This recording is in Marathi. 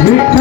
You.